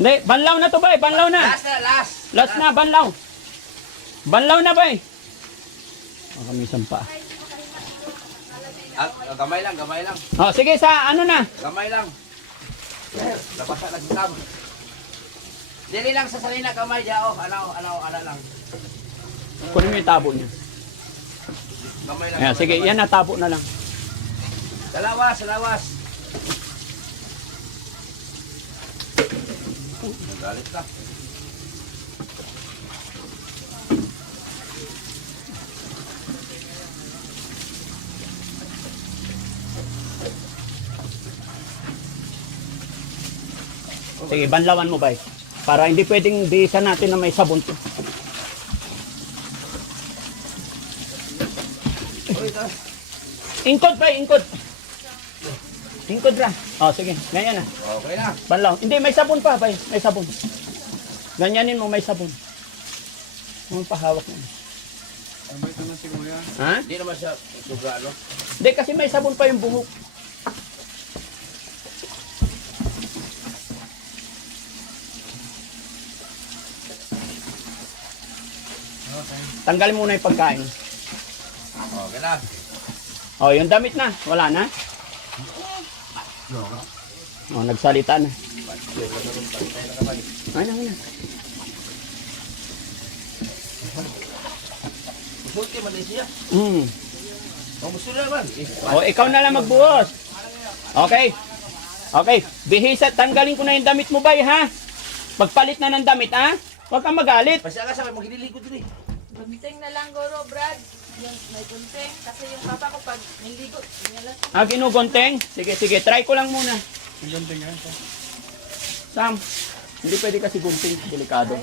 Hindi, banlaw na to bay, banlaw na. Last na, banlaw. Banlaw na bay. Kami sampa. Gamay lang, gamay lang. Oh, sige sa ano na. Gamay lang. Labasa lang hitam. Dili lang sa salina kamay dyan. Ano lang. Kunin mo yung tabo niya. Gamay lang. Ayan, sige, yan na, tabo na lang. Salawas, salawas. Nagalit ka. Sige, banlawan mo bay. Para hindi pwedeng bihisan natin na may sabon to. Ingkod bay, ingkod. Ingkod ra. Oh, sige, ganyan na. Okay na. Banlaw. Hindi, may sabon pa bay. May sabon. Ganyanin mo, may sabon. Ang pahawak mo. Ano ito na siguro yan? Ha? Hindi naman siya suga, ano? Hindi, kasi may sabon pa yung buhok. Okay. Tanggalin muna yung pagkain. Okay na. Oh, yung damit na. Wala na. Oh, nagsalita na. Ay na, na. Sulti man din siya. Hmm. Gusto naman. Oh, ikaw na lang magbuhos. Okay. Okay. Bihisa, tanggalin ko na yung damit mo, bay, ha? Pagpalit na ng damit, ha? Huwag kang magalit. Pasya ka sa may magliligo din eh. Gunting na lang, Goro, Brad. Yung may gunting. Kasi yung papa ko pag niligo, inalas ko. Ah, ginugonteng? Sige, sige. Try ko lang muna. Yung ganting yan. Sam, hindi pwede kasi gunting. Delikado.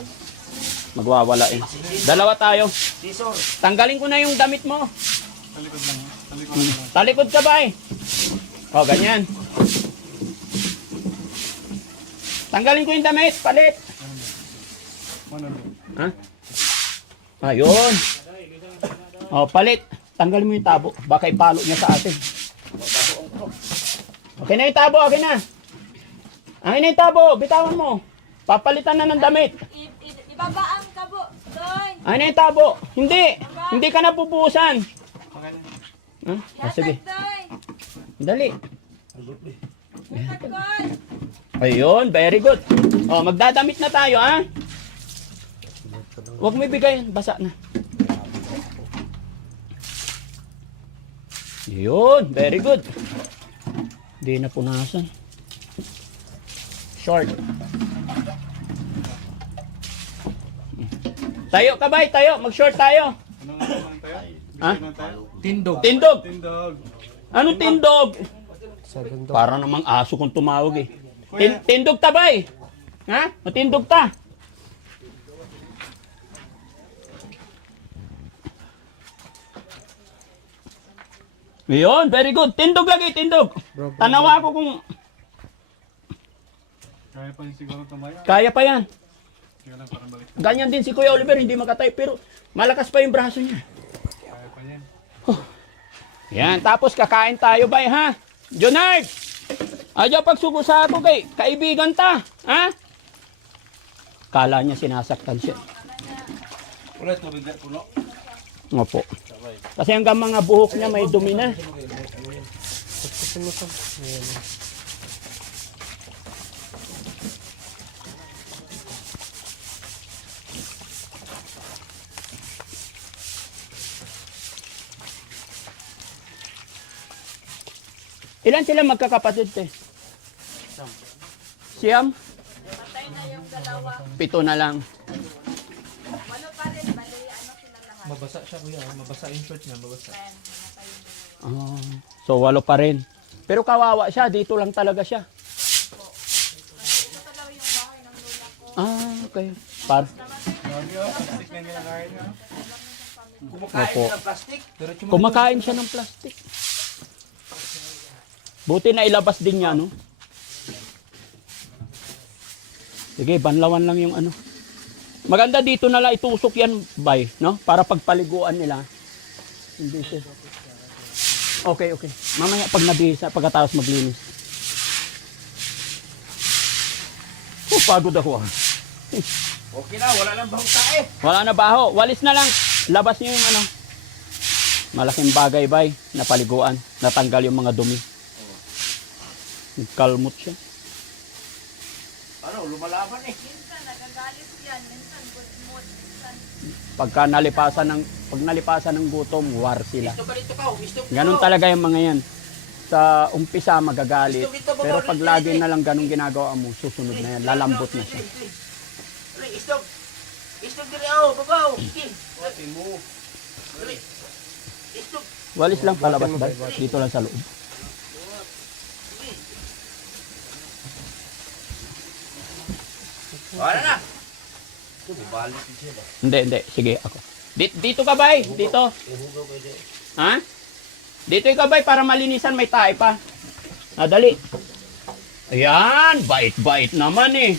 Magwawala eh. Dalawa tayo. Sisor. Tanggalin ko na yung damit mo. Talikod lang. Talikod lang. Talikod ka, bay. O, ganyan. Tanggalin ko yung damit. Palit. Ano na? Ha? Ayun. O, palit. Tanggalin mo yung tabo. Baka ipalo niya sa atin. Okay na yung tabo. Okay na. Okay na yung tabo. Bitawan mo. Papalitan na ng damit. Ibabaan ka po, doon. Okay na yung tabo. Hindi. Hindi ka na pupusan. Okay na. Ha? O, sige. Doon. Dali. Hatag doon. Ayun. Very good. O, magdadamit na tayo, ha? Huwag mo ibigay. Basa na. Yun. Very good. Hindi na punasan. Short. Tayo ka bay, tayo. Mag-short tayo. Anong anong tayo? Ha? Anong tayo? Tindog. Tindog. Anong tindog? Para namang aso kung tumawag eh. Kuya. Tindog ta bay. Ha? Matindog ta. Yun, very good. Tindog lagi, tindog. Tanawa ko kung Kaya pa yung siguro tumaya. kaya pa yan. Sige lang, parang balik. Ganyan din si Kuya Oliver, hindi makatay, pero malakas pa yung braso niya. Kaya pa yan. Yan, tapos kakain tayo bay, ha? Junard! Ayaw pagsugo sa ako kay kaibigan ta, ha? Kala niya sinasaktan siya. Ulit, tubig na puno. Opo. Kasi hanggang mga buhok niya may dumi na. Ilan sila magkakapatid, te? Siyam? Patay na yung dalawa. 7 na lang. Walo pa rin, bali, ano sila lahat. Mabasa siya kuya, mabasa yung shirt niya, mabasa. Ayan, namatay yung dalawa. Oh, so 8 pa rin. Pero kawawa siya, dito lang talaga siya. Ito talaga yung bahay ng lola ko. Ah, okay. Par. Lagi oh, plastic na ginakain niya. Kumakain Opo. ka ng plastic. Diretso mo. Kumakain siya ng plastic. Buti na ilabas din niya, no? Sige, banlawan lang yung ano. Maganda dito na lang itusok yan, bay, no? Para pagpaliguan nila. Hindi siya. Okay, okay. Mamaya pag nabisa, pagkatapos maglinis. napapagod ako. Okay na, wala lang bahong tae. Wala na baho. Walis na lang. Labas niyo yung ano. Malaking bagay, bay. Napaliguan. Natanggal yung mga dumi. Kalmot siya. Ano, lumalaban eh. Minsan nagagalit yan, minsan good mood, minsan. Pag nalipasan ng gutom, war sila. Gusto ka dito ka, gusto ko. Ganun talaga yung mga yan. Sa umpisa magagalit. Gusto dito, Pero pag dito, lagi dito. na lang ganun ginagawa mo, susunod na yan. Lalambot na siya. Stop. Stop diri ako, babaw. Ate mo. Stop. Walis lang palabas ba? Dito lang sa loob. Wala na. Balik siya ba? Hindi. Sige, ako. Dito ka, bay. Dito. Ha? Dito ka, bay, para malinisan. May tae pa. Dali. Ayan. Bait-bait naman eh.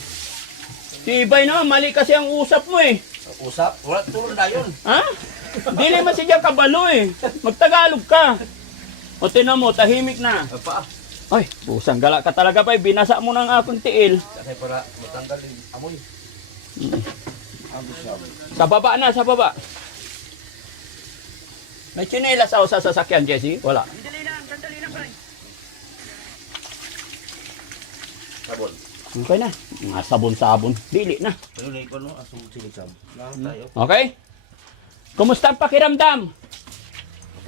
Si Bay naman, mali kasi ang usap mo eh. Usap, wala tulong na yun. Ha? Dili man siya kabalo eh. Magtagalog ka. O tinan mo, tahimik na. Apa? Ay, pusang gala ka talaga, bay. Binasa mo ng akong tiil. Kasi para matanggal yung amoy. Sa baba na, sa baba. May tsinelas ako sa sasakyan, Jesse? Wala. Sandali lang, pre. Sabon. Okay na. Mga sabon-sabon. Dili na. Ano na ikaw no? Asong sinisam. Lang tayo. Okay? Kumusta ang pakiramdam?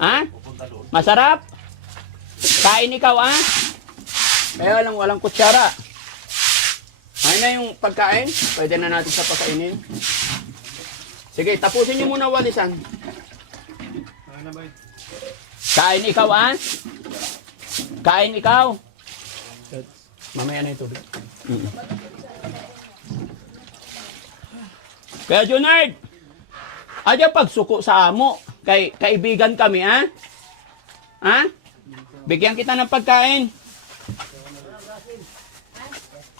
Ha? Pupunta doon. Masarap? Kain ikaw, ha? Kaya lang walang kutsara. Ayun na yung pagkain. Pwede na natin sa pagkainin. Sige, tapusin niyo muna walisan. Ano na ba? Kain ikaw, ha? Kain ikaw. Mamaya na ito. Kaya Junard, adya pagsuko sa amo. Kaibigan kami, ha? Ha? Bigyan kita ng pagkain.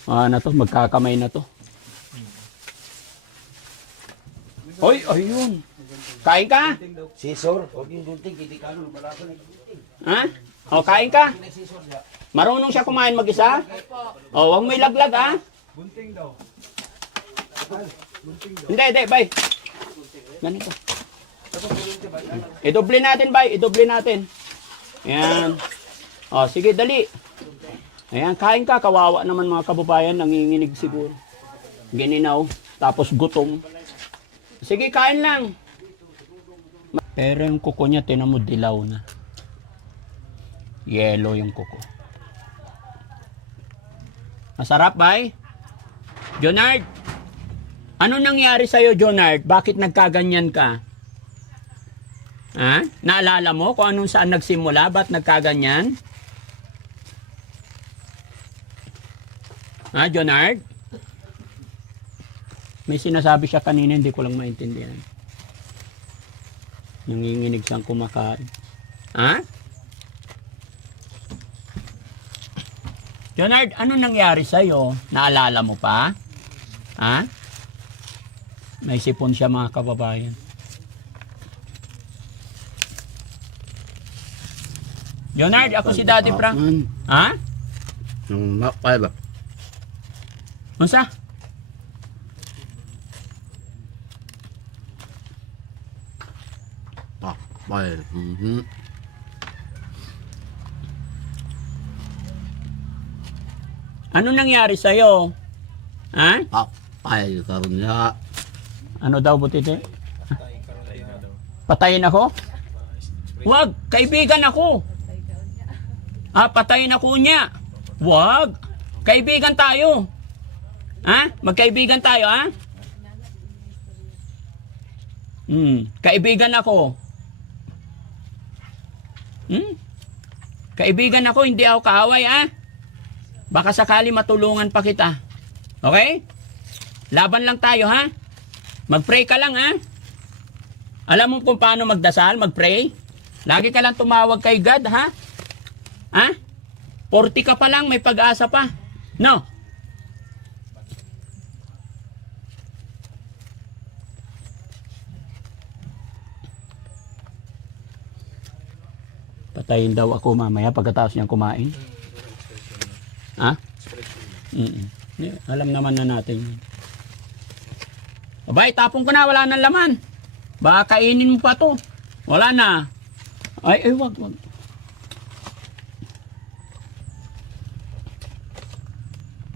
Na to, magkakamay na to. Hoy, ayun. Kain ka? Sisor, huwag yung gunting, hindi ka ano, malasan yung gunting. Ha? O, kain ka? Sisor siya. Marunong siya kumain mag-isa? O, huwag mo ilaglag, ha? Bunting daw. Hindi, bay. Ganito. Idoble natin, bay. Idoble natin. Ayan. O, sige, dali. Ayan, kain ka. Kawawa naman mga kababayan. Nanginginig siguro. Gininaw. Tapos gutom. Sige, kain lang. Pero yung kuko niya, tinan mo, dilaw na. Yellow yung kuko. Masarap, bay? Jonard, ano nangyari sa'yo, Jonard? Bakit nagkaganyan ka? Ha? Naalala mo kung anong saan nagsimula? Ba't nagkaganyan? Ha, Jonard? May sinasabi siya kanina, hindi ko lang maintindihan. Nanginginig siyang kumakain. Ha? Jonard, ano nangyari sa'yo? Naalala mo pa? Ha? May sipon siya mga kababayan. Jonard, ako si Daddy Frank. Ha? Nung mapay ba? Masa? Mapay. Ano nangyari sa'yo? Ha? Mapay karon niya. Ano daw butite? Patayin ako? Wag, kaibigan ako. Patayin ako niya. Wag, kaibigan tayo. Ha? Magkaibigan tayo, ha? Kaibigan ako. Kaibigan ako, hindi ako kaaway, ha? Baka sakali matulungan pa kita. Okay? Laban lang tayo, ha? Mag-pray ka lang, ha? Alam mo kung paano magdasal, mag-pray? Lagi ka lang tumawag kay God, ha? Ha? 40 ka pa lang, may pag-asa pa. No? Patayin daw ako mamaya pagkatapos niyang kumain. Ha? Alam naman na natin yun. Abay, tapong ko na, wala nang laman. Baka kainin mo pa to. Wala na. Ay, wag.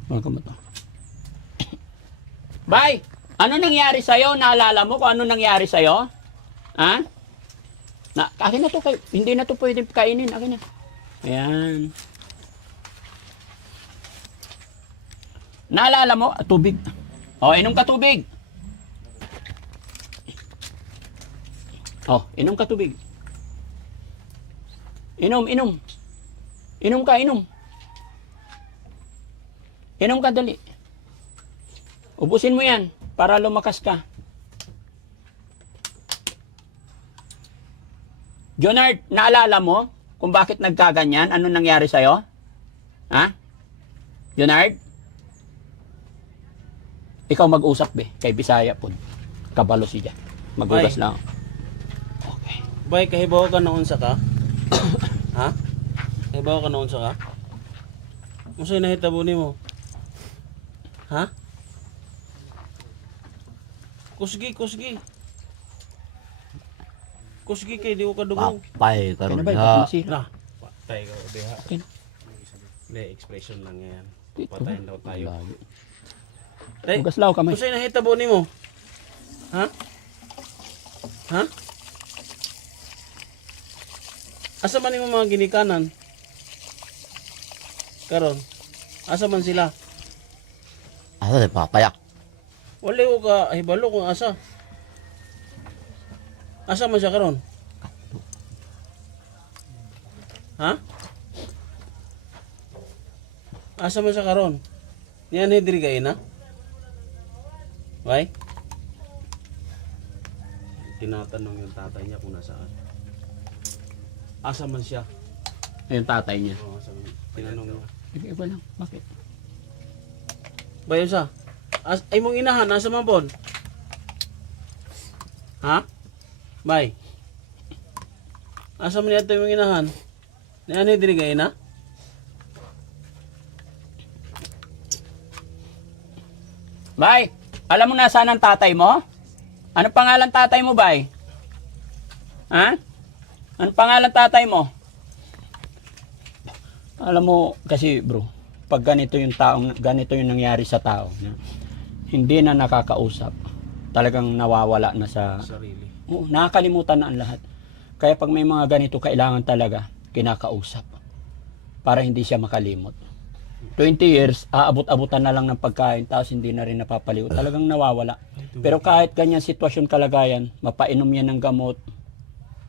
Wag mo to. Bay, ano nangyari sa'yo? Naalala mo kung ano nangyari sa'yo? Ha? Akin na to, hindi na to pwede kainin. Akin na. Ayan. Naalala mo? Tubig. Inom ka tubig. Inom ka tubig. Inom. Inom ka. Inom ka, dali. Ubusin mo yan para lumakas ka. Jonard, naalala mo kung bakit nagkaganyan? Ano nangyari sa'yo? Ha? Jonard? Ikaw mag-usap, be. Kay Bisaya po. Kabalo siya. Magugas Ay. lang. Okay. Bay, kahibaw ka noon sa ka? Ha? Kahibaw ka noon sa ka? Masa'y nahitabo ni mo? Ha? Kusgi. Kusgi kay di ko kadugong. Papay karon Kaya ba, ha. baka masira? Na, patay ka diha. Okay. Hindi, expression lang yan. Dito. Patayin daw tayo. Layo. Tay, Hugas lang kamay. kusay nahitabo ni mo? Ha? Ha? Asa man yung mga ginikanan? Karon, asa man sila? Asa papayak. Wala ko ka hibalo kung asa. Asa man siya karon? Ha? Asa man siya karon? Yan hidri ka ina? Why? Tinatanong yung tatay niya kung nasaan. Asa man siya? Yung tatay niya. Oo, asa man. Tinanong niya. Iba lang. Bakit? Bayo sa? Ay mong inahan, nasa man pod? Ha? Bay? Asa man yato yung inahan? Yan hidri ka ina? Bay, alam mo nasaan ang tatay mo? Ano pangalan tatay mo, Bay? Ha? Ano pangalan tatay mo? Alam mo, kasi bro, pag ganito yung nangyari sa tao, hindi na nakakausap, talagang nawawala na sa, Sarili. nakakalimutan na ang lahat. Kaya pag may mga ganito, kailangan talaga kinakausap para hindi siya makalimot. 20 years, aabot-abutan na lang ng pagkain, tapos hindi na rin napapaliw. Talagang nawawala. Pero kahit ganyan sitwasyon kalagayan, mapainom yan ng gamot,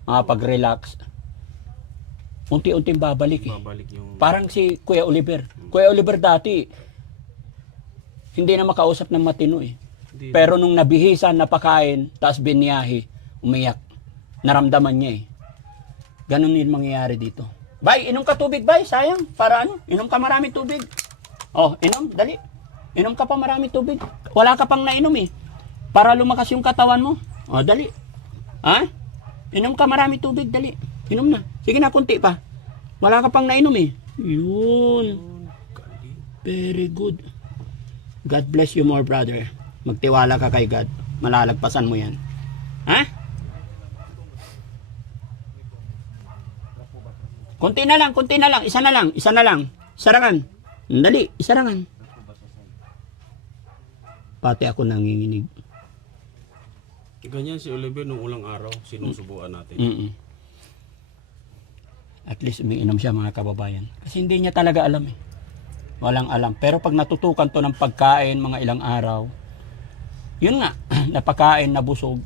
makapag-relax, unti-unting babalik eh. Babalik yung... Parang si Kuya Oliver. Kuya Oliver dati, hindi na makausap ng matino eh. Hindi. Pero nung nabihisan, napakain, tapos biniyahe, umiyak. Naramdaman niya eh. Ganun yung mangyayari dito. Bay, inom ka tubig, bay. Sayang. Para ano? Inom ka maraming tubig. Inom. Dali. Inom ka pa maraming tubig. Wala ka pang nainom eh. Para lumakas yung katawan mo. Dali. Ha? Inom ka maraming tubig. Dali. Inom na. Sige na, kunti pa. Wala ka pang nainom eh. Yun. Very good. God bless you more, brother. Magtiwala ka kay God. Malalagpasan mo yan. Ha? Kunti na lang. Isa na lang. Sarangan. Dali, isarangan. Pati ako nanginginig. Ganyan si Oliver nung ulang araw, sinusubuan natin. At least umiinom siya, mga kababayan. Kasi hindi niya talaga alam eh. Walang alam. Pero pag natutukan to ng pagkain, mga ilang araw, yun nga, napakain, nabusog.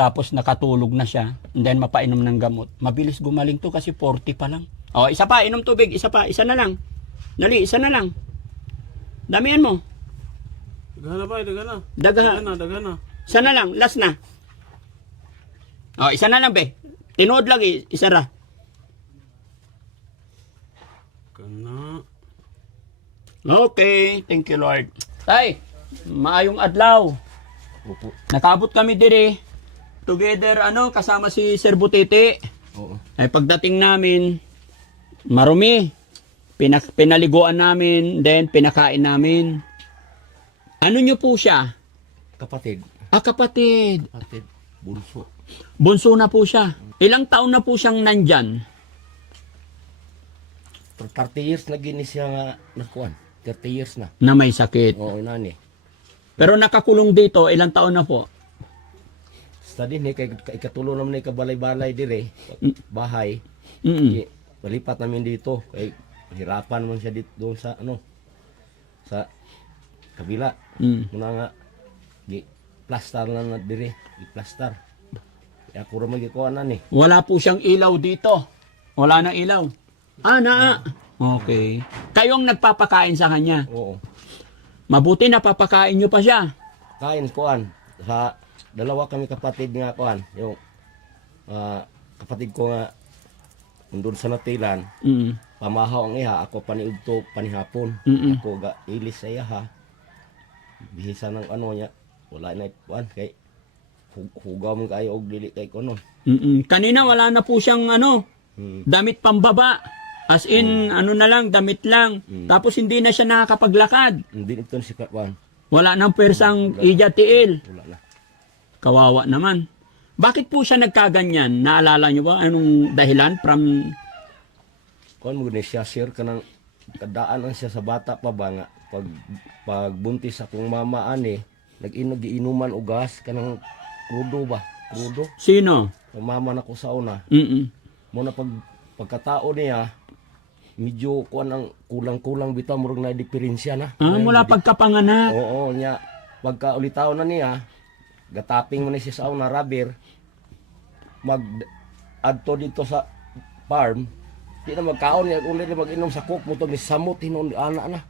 Tapos nakatulog na siya, and then mapainom ng gamot. Mabilis gumaling to kasi 40 pa lang. Isa pa, inom tubig, isa na lang. Dali, isa na lang. Damihan mo. Dagana ba? Dagana. Dagana. Isa na lang, last na. Isa na lang, be. Tinood lang, isa ra. Kana. Okay, thank you Lord. Tay, maayong adlaw. Nakabot kami dire. Together, kasama si Sir Butete. Oo. Ay pagdating namin, marumi. Pinaliguan namin, then pinakain namin. Ano nyo po siya? Kapatid. Kapatid. Kapatid. Bunso. Bunso na po siya. Ilang taon na po siyang nandyan? 30 years na gini siya nga nakuan. 30 years na. Na may sakit. Oo, nani. Pero nakakulong dito, ilang taon na po? Sa din kay ikatulo naman ni kabalay-balay dire, bahay. Mm. Malipat namin dito kay hirapan man siya dito doon sa ano sa kabila. Muna nga gi plaster na dire, i-plaster. Kaya ako ra magikuan na ni. Wala po siyang ilaw dito. Wala na ilaw. Na. Okay. Kayong nagpapakain sa kanya. Oo. Mabuti na papakain nyo pa siya. Kain kuan sa dalawa kami kapatid nga kuan, yung kapatid ko nga nandun sa Natilan, pamahaw ang iha, ako paniudto panihapon. Ako ga ilis sa iha. Bihisa ng ano niya, wala na kuan kay hugaw man kayo og dili kay kuno. Kanina wala na po siyang damit pambaba. As in, ano na lang, damit lang. Tapos hindi na siya nakakapaglakad. Hindi ito si kuan. Wala nang persang ijatiil. Wala na. Kawawa naman. Bakit po siya nagkaganyan? Naalala niyo ba? Anong dahilan? From... Kuan mo ni siya share kanang kadaan ang siya sa bata pa ba nga pag buntis akong mama ani giinuman og gas kanang krudo ba? Krudo. Sino? Ang mama nako sa una. Mo na pagkatao niya medyo kuan ang kulang-kulang bitaw murag na diferensya na. Mula pagkapanganak. Oo nya pagka ulitaw na niya gataping mo na siya sa una rubber mag adto dito sa farm di na magkaon niya uli na mag-inom sa coke mo to ni samot hinon ana na.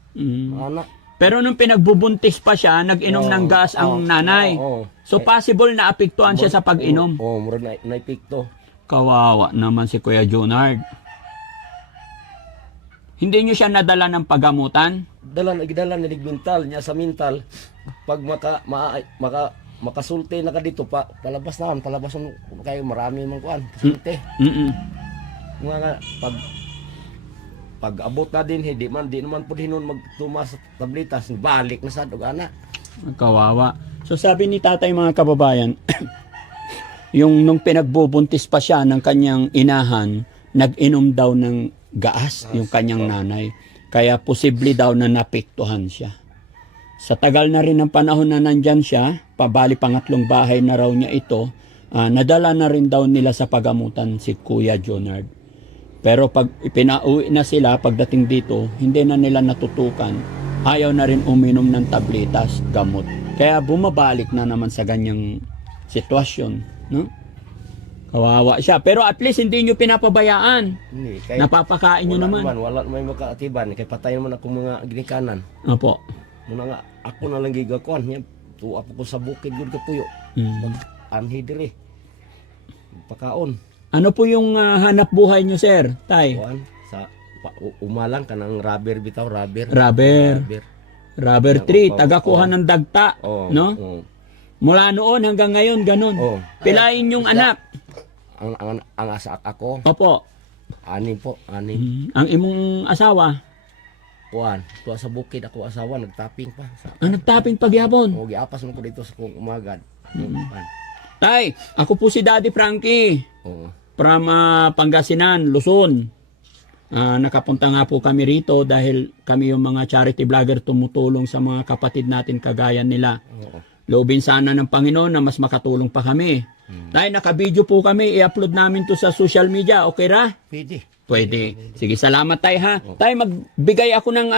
Ana. Pero nung pinagbubuntis pa siya, nag-inom ng gas ang nanay. So possible na apektuhan siya sa pag-inom. Murag na epekto. Kawawa naman si Kuya Jonard. Hindi niyo siya nadala ng pagamutan? Dala ni mental niya sa mental pag makasulti na ka dito palabas mo kayo marami man kuan sulti. Mga pag abot na din di naman pud hinon magtumas sa tabletas balik na sad og ana. Kawawa. So sabi ni tatay mga kababayan, yung nung pinagbubuntis pa siya ng kanyang inahan, nag-inom daw ng gaas yung kanyang nanay. Kaya posible daw na napektuhan siya. Sa tagal na rin ng panahon na nandyan siya, pabali pangatlong bahay na raw niya ito, nadala na rin daw nila sa pagamutan si Kuya Jonard. Pero pag ipinauwi na sila pagdating dito, hindi na nila natutukan. Ayaw na rin uminom ng tabletas, gamot. Kaya bumabalik na naman sa ganyang sitwasyon, no? Kawawa siya. Pero at least hindi nyo pinapabayaan. Hindi, kay Napapakain nyo naman. Wala may makaatiban kay patay naman ako mga ginikanan. Opo. Muna nga ako na lang gigakuan niya. Tuwa ko sa bukid gud ka puyo. Anhi dire. Pakaon. Ano po yung hanap buhay nyo, sir? Tay? Kuan sa umalang kanang rubber bitaw, rubber. Rubber tree, tagakuha ng dagta, no? Mula noon hanggang ngayon ganun. Pilain yung anak. Ang asa ako. Opo. Anim. Ang imong asawa? Kuan, tuwa sa bukid ako asawa nagtaping pa. Nagtaping pagyapon. Giapas man ko dito sa kung umagad. Tay, ako po si Daddy Frankie. From Pangasinan, Luzon. Nakapunta nga po kami rito dahil kami yung mga charity vlogger tumutulong sa mga kapatid natin kagaya nila. Loobin sana ng Panginoon na mas makatulong pa kami. Tay, naka-video po kami, i-upload namin to sa social media. Okay ra? Pwede. Sige, salamat tay ha. Tay, magbigay ako ng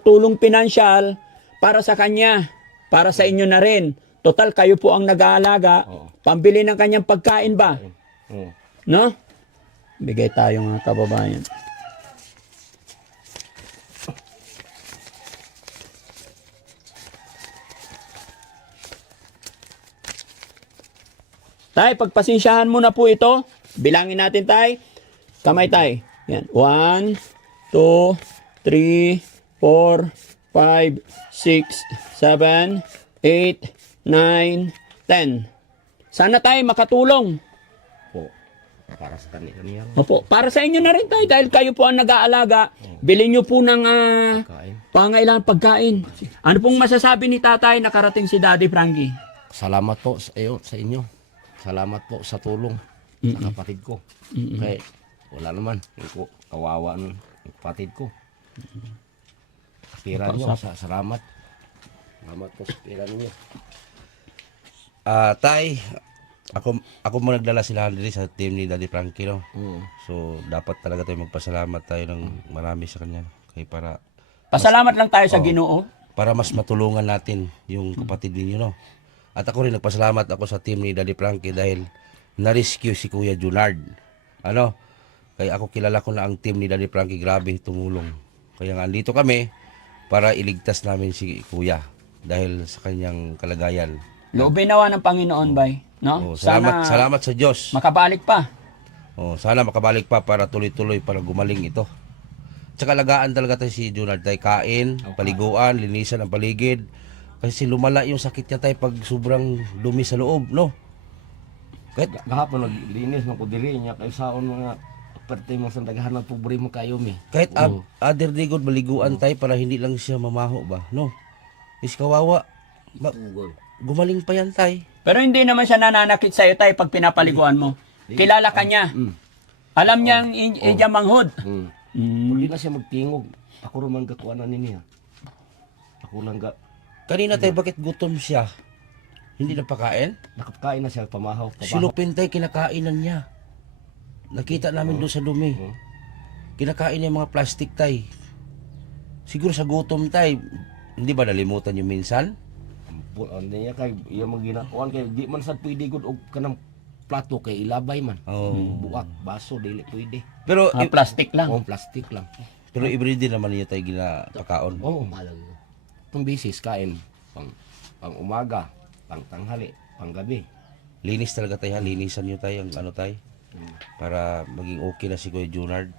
tulong pinansyal para sa kanya, para sa inyo na rin. Total, kayo po ang nag-aalaga. Pambili ng kanyang pagkain ba? No? Bigay tayo mga kababayan. Tay, pagpasensyahan mo na po ito. Bilangin natin, tay. Kamay, tay. Yan. 1, 2, 3, 4, 5, 6, 7, 8, 9, 10. Sana tayo makatulong. Para sa kanila niya. Opo, para sa inyo na rin tayo dahil kayo po ang nag-aalaga. Bilhin nyo po ng Kain. pangailangan pagkain. Ano pong masasabi ni tatay nakarating si Daddy Frankie? Salamat po sa iyo, sa inyo. Salamat po sa tulong sa kapatid ko. Kaya wala naman. Yung kawawa ng kapatid ko. Pira niyo, salamat. Salamat po sa pira niyo. Tay, ako mo nagdala sila dito sa team ni Daddy Frankie, no? So, dapat talaga tayo magpasalamat tayo ng marami sa kanya. Kaya Pasalamat lang tayo sa Ginoo. para mas matulungan natin yung kapatid ninyo, no? At ako rin nagpasalamat ako sa team ni Daddy Frankie dahil na-rescue si Kuya Junard. Ano? Kaya ako kilala ko na ang team ni Daddy Frankie, grabe tumulong. Kaya nga andito kami para iligtas namin si Kuya dahil sa kanyang kalagayan. Loobin nawa ng Panginoon, bay. No? Salamat sa Diyos. Makabalik pa. Sana makabalik pa para tuloy-tuloy para gumaling ito. Tsaka alagaan talaga tayo si Junard tayo, kain, paliguan, linisan ang paligid. Kasi lumala yung sakit niya tayo pag sobrang dumi sa loob, no? Kahit Gahapon naglinis mo ko diri niya kay saon mga parte mo sa daghan ng pobre mo kayo mi. kahit other day good maliguan tayo para hindi lang siya mamaho ba, no? Is kawawa. Gumaling pa yan tayo. Pero hindi naman siya nananakit sa'yo tayo pag pinapaliguan mo. Kilala ka niya. Alam niya ang iyang manghod. Hindi na siya magtingog. Ako rin man gakuanan niya. Ako lang Kanina tayo bakit gutom siya? Hindi na pakain? nakapkain na siya pamahaw. Silupin tayo, kinakainan niya. Nakita namin doon sa dumi. Kinakain niya yung mga plastic tay. Siguro sa gutom tay, hindi ba nalimutan yung minsan? Ano niya kay iya maginakuan kay di man sad pwede gud og kanang plato kay ilabay man. Buak, baso dili pwede. Pero Plastic lang. Plastic lang. pero everyday naman niya tayo ginapakaon. Oo, itong bisis kain pang umaga, pang tanghali, pang gabi. Linis talaga tayo, linisan niyo tayo ang ano tayo. Para maging okay na si Kuya Junard.